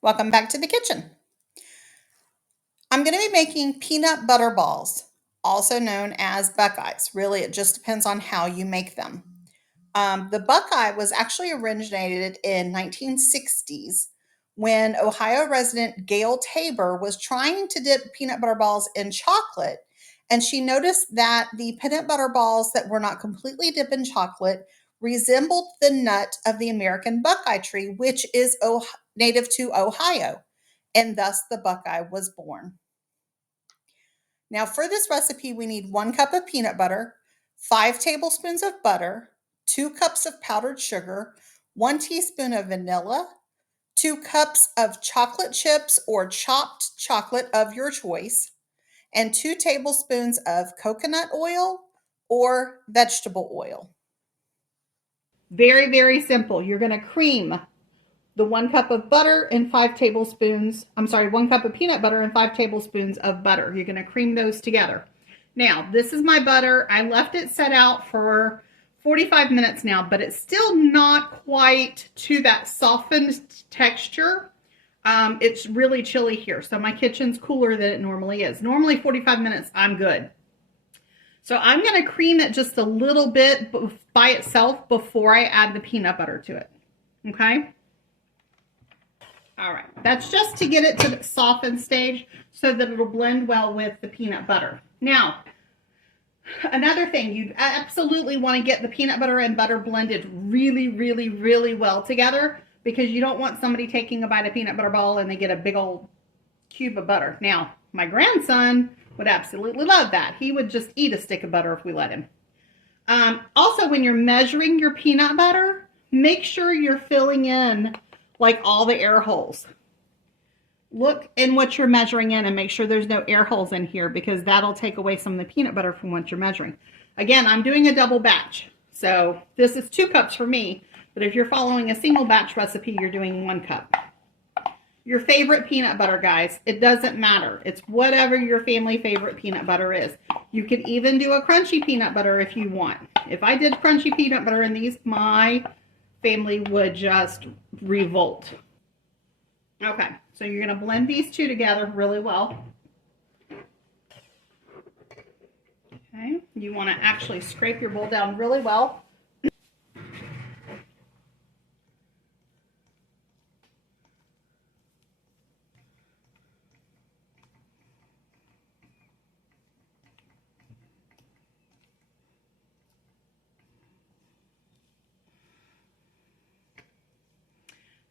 Welcome back to the kitchen. I'm going to be making peanut butter balls, also known as Buckeyes. Really, it just depends on how you make them. The Buckeye was actually originated in 1960s when Ohio resident Gail Tabor was trying to dip peanut butter balls in chocolate, and she noticed that the peanut butter balls that were not completely dipped in chocolate resembled the nut of the American Buckeye tree, which is native to Ohio, and thus the Buckeye was born. Now, for this recipe, we need 1 cup of peanut butter, 5 tablespoons of butter, 2 cups of powdered sugar, 1 teaspoon of vanilla, 2 cups of chocolate chips or chopped chocolate of your choice, and 2 tablespoons of coconut oil or vegetable oil. Very, very simple. You're going to cream the 1 cup of butter and 1 cup of peanut butter and 5 tablespoons of butter. You're going to cream those together. Now, this is my butter. I left it set out for 45 minutes now, but it's still not quite to that softened texture. It's really chilly here, so my kitchen's cooler than it normally is. Normally 45 minutes, I'm good. So I'm going to cream it just a little bit by itself before I add the peanut butter to it. Okay? All right, that's just to get it to the softened stage so that it'll blend well with the peanut butter. Now, another thing, you absolutely want to get the peanut butter and butter blended really, really, really well together, because you don't want somebody taking a bite of peanut butter ball and they get a big old cube of butter. Now, my grandson would absolutely love that. He would just eat a stick of butter if we let him. Also, when you're measuring your peanut butter, make sure you're filling in like all the air holes. Look in what you're measuring in and make sure there's no air holes in here, because that'll take away some of the peanut butter from what you're measuring. Again, I'm doing a double batch. So this is 2 cups for me, but if you're following a single batch recipe, you're doing 1 cup. Your favorite peanut butter, guys, it doesn't matter. It's whatever your family favorite peanut butter is. You could even do a crunchy peanut butter if you want. If I did crunchy peanut butter in these, my family would just revolt. Okay, so you're going to blend these two together really well. Okay, you want to actually scrape your bowl down really well.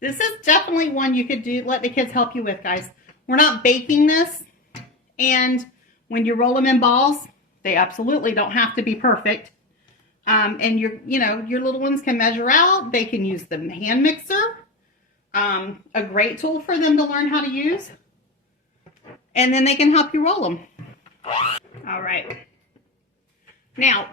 This is definitely one you could do, let the kids help you with, guys. We're not baking this, and when you roll them in balls, they absolutely don't have to be perfect. And your little ones can measure out. They can use the hand mixer, a great tool for them to learn how to use, and then they can help you roll them. All right. Now,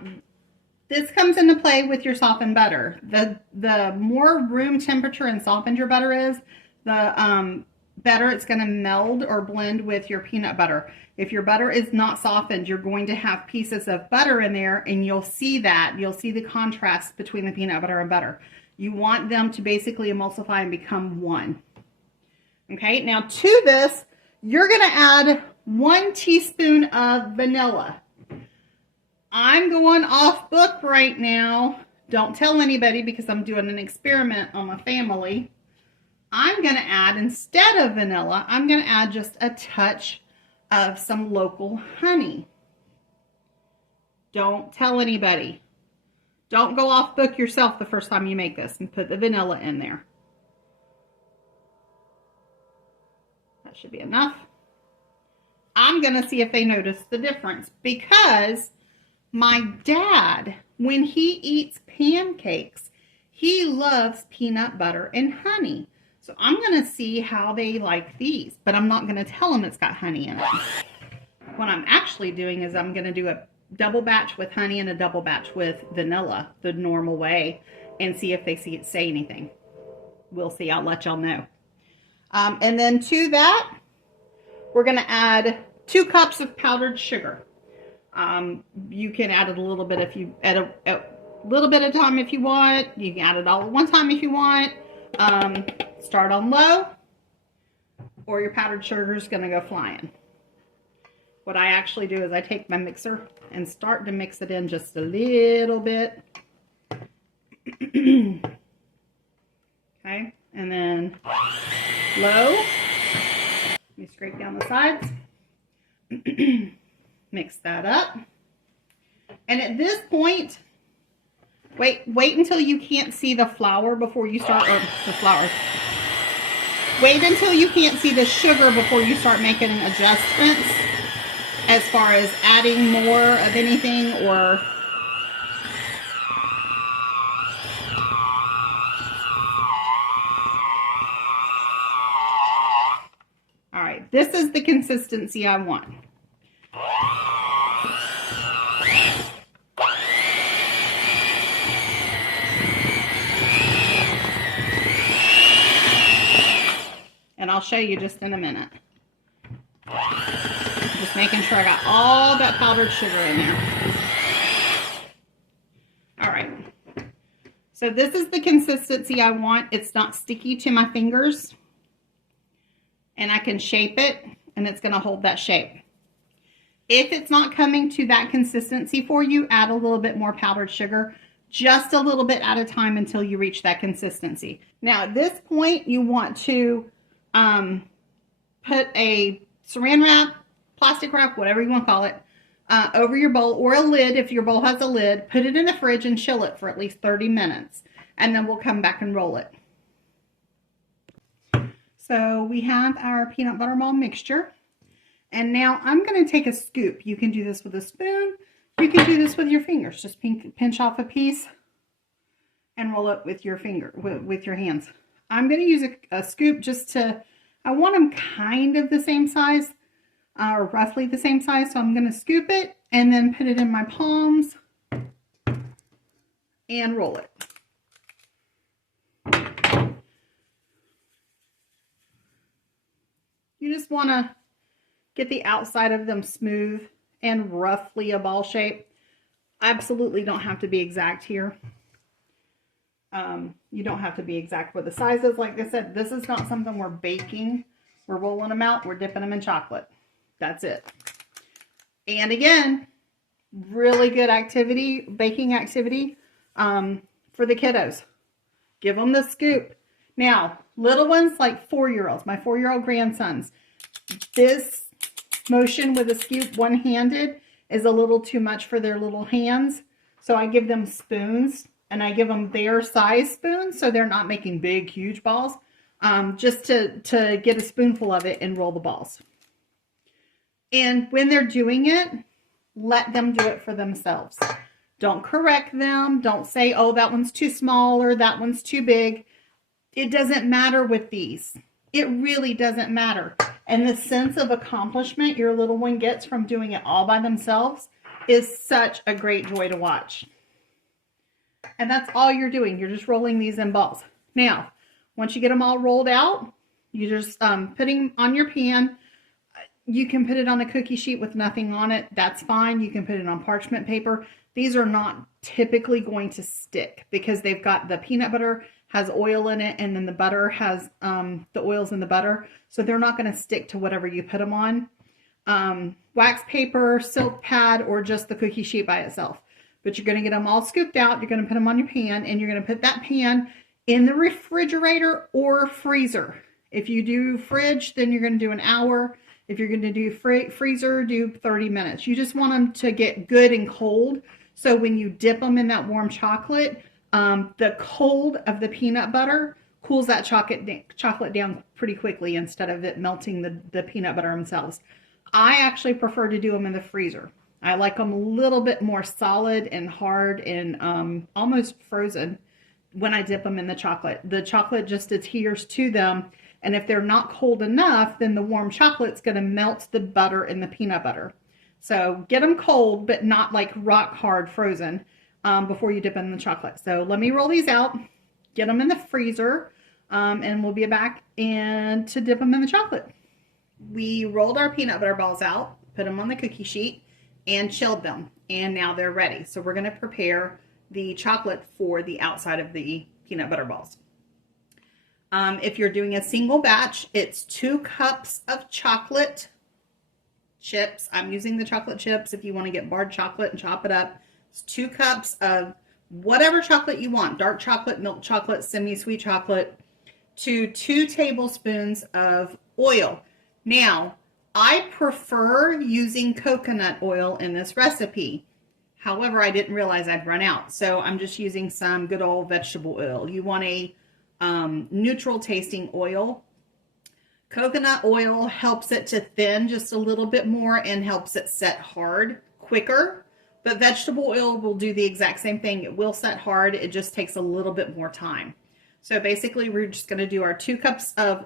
this comes into play with your softened butter. The more room temperature and softened your butter is, the better it's going to meld or blend with your peanut butter. If your butter is not softened, you're going to have pieces of butter in there, and you'll see that. You'll see the contrast between the peanut butter and butter. You want them to basically emulsify and become one. Okay, now to this, you're going to add 1 teaspoon of vanilla. I'm going off book right now. Don't tell anybody, because I'm doing an experiment on my family. I'm going to add, instead of vanilla, I'm going to add just a touch of some local honey. Don't tell anybody. Don't go off book yourself the first time you make this, and put the vanilla in there. That should be enough. I'm going to see if they notice the difference, because my dad, when he eats pancakes, he loves peanut butter and honey. So I'm going to see how they like these, but I'm not going to tell them it's got honey in it. What I'm actually doing is I'm going to do a double batch with honey and a double batch with vanilla, the normal way, and see if they say anything. We'll see. I'll let y'all know. And then to that, we're going to add 2 cups of powdered sugar. You can add it a little bit if you at a little bit of time if you want. You can add it all at one time if you want. Start on low. or your powdered sugar is going to go flying. What I actually do is I take my mixer and start to mix it in just a little bit. Okay, and then low. Let me scrape down the sides. Mix that up. And at this point, wait until you can't see the flour before you start, or the flour. Wait until you can't see the sugar before you start making adjustments as far as adding more of anything or all right, this is the consistency I want. And I'll show you just in a minute. Just making sure I got all that powdered sugar in there. All right. So this is the consistency I want. It's not sticky to my fingers. And I can shape it, and it's going to hold that shape. If it's not coming to that consistency for you, add a little bit more powdered sugar, just a little bit at a time until you reach that consistency. Now at this point, you want to put a saran wrap, plastic wrap, whatever you want to call it, over your bowl, or a lid if your bowl has a lid. Put it in the fridge and chill it for at least 30 minutes, and then we'll come back and roll it. So we have our peanut butter ball mixture, and now I'm going to take a scoop. You can do this with a spoon. You can do this with your fingers. Just pinch off a piece and roll it with your finger, with your hands. I'm going to use a scoop just to, I want them kind of the same size, or roughly the same size. So I'm going to scoop it and then put it in my palms and roll it. You just want to get the outside of them smooth and roughly a ball shape. Absolutely don't have to be exact here. You don't have to be exact with the sizes. Like I said, this is not something we're baking. We're rolling them out. We're dipping them in chocolate. That's it. And again, really good activity, baking activity for the kiddos. Give them the scoop. Now, little ones like 4-year-olds, my 4-year-old grandsons, this motion with a scoop one-handed is a little too much for their little hands. So I give them spoons, and I give them their size spoons so they're not making big, huge balls, just to get a spoonful of it and roll the balls. And when they're doing it, let them do it for themselves. Don't correct them. Don't say, oh, that one's too small or that one's too big. It doesn't matter with these. It really doesn't matter. And the sense of accomplishment your little one gets from doing it all by themselves is such a great joy to watch. And that's all you're doing. You're just rolling these in balls. Now, once you get them all rolled out, you just putting on your pan. You can put it on a cookie sheet with nothing on it. That's fine. You can put it on parchment paper. These are not typically going to stick because they've got the peanut butter has oil in it, and then the butter has the oils in the butter. So they're not going to stick to whatever you put them on. Wax paper, silk pad, or just the cookie sheet by itself. But you're going to get them all scooped out. You're going to put them on your pan, and you're going to put that pan in the refrigerator or freezer. If you do fridge, then you're going to do an hour. If you're going to do freezer, do 30 minutes. You just want them to get good and cold. So when you dip them in that warm chocolate, the cold of the peanut butter cools that chocolate down pretty quickly instead of it melting the peanut butter themselves. I actually prefer to do them in the freezer. I like them a little bit more solid and hard and almost frozen when I dip them in the chocolate. The chocolate just adheres to them. And if they're not cold enough, then the warm chocolate's going to melt the butter in the peanut butter. So get them cold, but not like rock hard frozen before you dip in the chocolate. So let me roll these out, get them in the freezer, and we'll be back and to dip them in the chocolate. We rolled our peanut butter balls out, put them on the cookie sheet, and chilled them. And now they're ready. So we're going to prepare the chocolate for the outside of the peanut butter balls. If you're doing a single batch, it's 2 cups of chocolate chips. I'm using the chocolate chips. If you want to get barred chocolate and chop it up, it's 2 cups of whatever chocolate you want, dark chocolate, milk chocolate, semi-sweet chocolate, to 2 tablespoons of oil. Now, I prefer using coconut oil in this recipe. However, I didn't realize I'd run out, so I'm just using some good old vegetable oil. You want a neutral tasting oil. Coconut oil helps it to thin just a little bit more and helps it set hard quicker. But vegetable oil will do the exact same thing. It will set hard. It just takes a little bit more time. So basically, we're just going to do our 2 cups of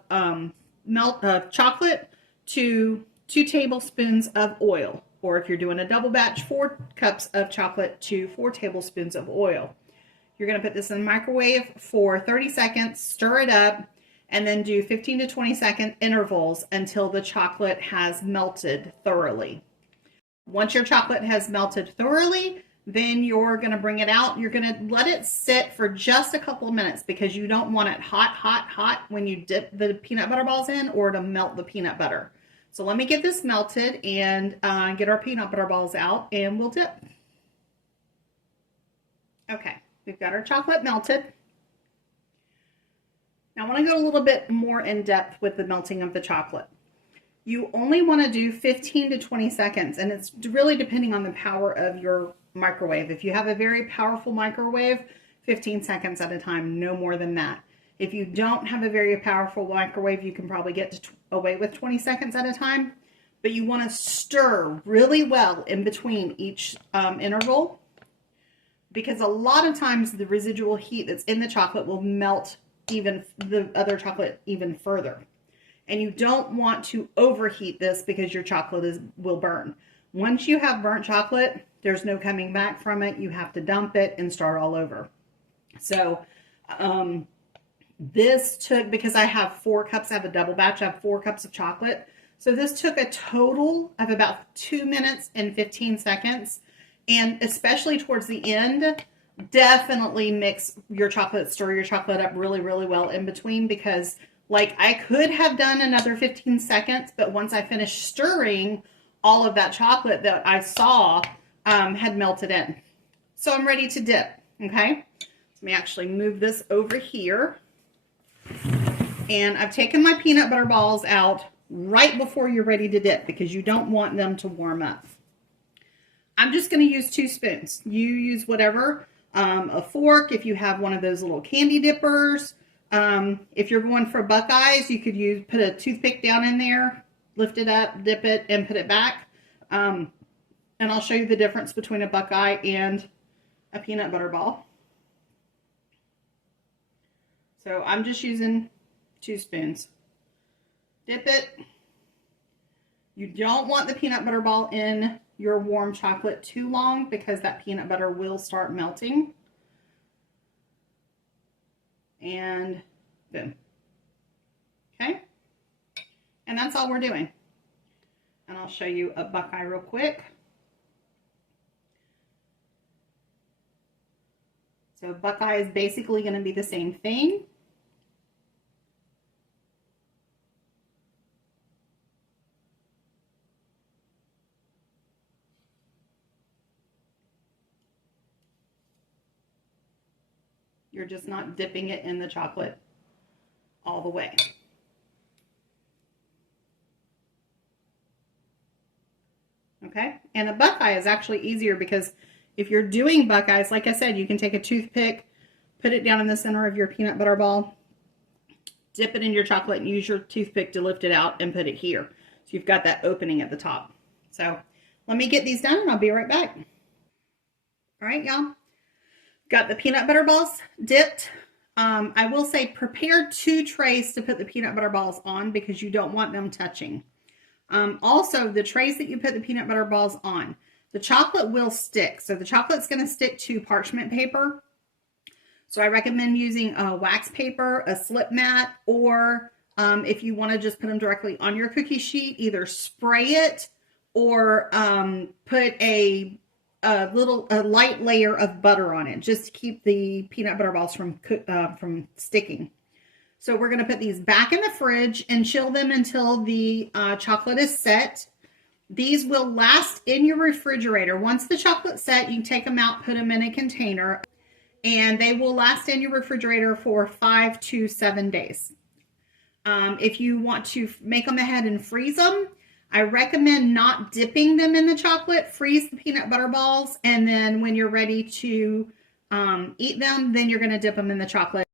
chocolate to 2 tablespoons of oil. Or if you're doing a double batch, 4 cups of chocolate to 4 tablespoons of oil. You're going to put this in the microwave for 30 seconds, stir it up, and then do 15 to 20-second intervals until the chocolate has melted thoroughly. Once your chocolate has melted thoroughly, then you're going to bring it out. You're going to let it sit for just a couple of minutes because you don't want it hot when you dip the peanut butter balls in or to melt the peanut butter. So let me get this melted and get our peanut butter balls out and we'll dip. Okay, we've got our chocolate melted. Now I want to go a little bit more in depth with the melting of the chocolate. You only want to do 15 to 20 seconds, and it's really depending on the power of your microwave. If you have a very powerful microwave, 15 seconds at a time, no more than that. If you don't have a very powerful microwave, you can probably get away with 20 seconds at a time, but you want to stir really well in between each interval, because a lot of times the residual heat that's in the chocolate will melt even the other chocolate even further. And you don't want to overheat this because your chocolate will burn. Once you have burnt chocolate, there's no coming back from it. You have to dump it and start all over. So this took, because I have 4 cups, I have a double batch, I have 4 cups of chocolate. So this took a total of about 2 minutes and 15 seconds. And especially towards the end, definitely mix your chocolate, stir your chocolate up really, really well in between, because like I could have done another 15 seconds, but once I finished stirring, all of that chocolate that I saw had melted in. So I'm ready to dip, okay? Let me actually move this over here. And I've taken my peanut butter balls out right before you're ready to dip because you don't want them to warm up. I'm just going to use 2 spoons. You use whatever, a fork if you have one of those little candy dippers. If you're going for Buckeyes, you could put a toothpick down in there, lift it up, dip it, and put it back. And I'll show you the difference between a Buckeye and a peanut butter ball. So I'm just using 2 spoons. Dip it. You don't want the peanut butter ball in your warm chocolate too long because that peanut butter will start melting. And boom. Okay. And that's all we're doing. And I'll show you a Buckeye real quick. So Buckeye is basically going to be the same thing. You're just not dipping it in the chocolate all the way. Okay, and a Buckeye is actually easier because if you're doing Buckeyes, like I said, you can take a toothpick, put it down in the center of your peanut butter ball, dip it in your chocolate, and use your toothpick to lift it out and put it here. So you've got that opening at the top. So let me get these done and I'll be right back. All right, y'all. Got the peanut butter balls dipped. I will say prepare 2 trays to put the peanut butter balls on because you don't want them touching. Also, the trays that you put the peanut butter balls on, the chocolate will stick. So the chocolate's going to stick to parchment paper. So I recommend using a wax paper, a slip mat, or if you want to just put them directly on your cookie sheet, either spray it or put a light layer of butter on it just to keep the peanut butter balls from sticking. So we're going to put these back in the fridge and chill them until the chocolate is set. These will last in your refrigerator. Once the chocolate's set, you can take them out, put them in a container, and they will last in your refrigerator for 5 to 7 days. If you want to make them ahead and freeze them, I recommend not dipping them in the chocolate. Freeze the peanut butter balls, and then when you're ready to eat them, then you're going to dip them in the chocolate.